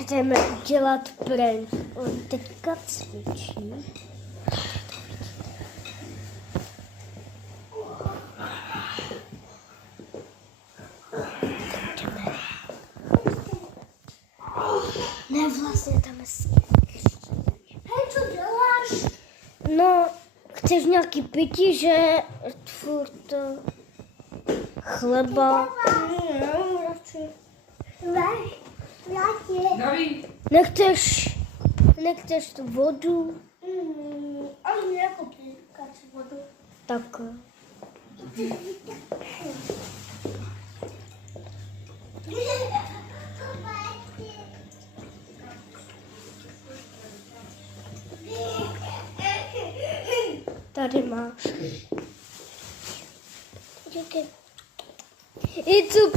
jdeme dělat prank. On teďka cvičí. Ne, vlastně tam je sníh. Hej, co děláš? No, chceš nějaký pití, že? Furt to chleba. David, Nechceš tu vodu? Ale mě jako píkat vodu. Tak. Tady máš. I tu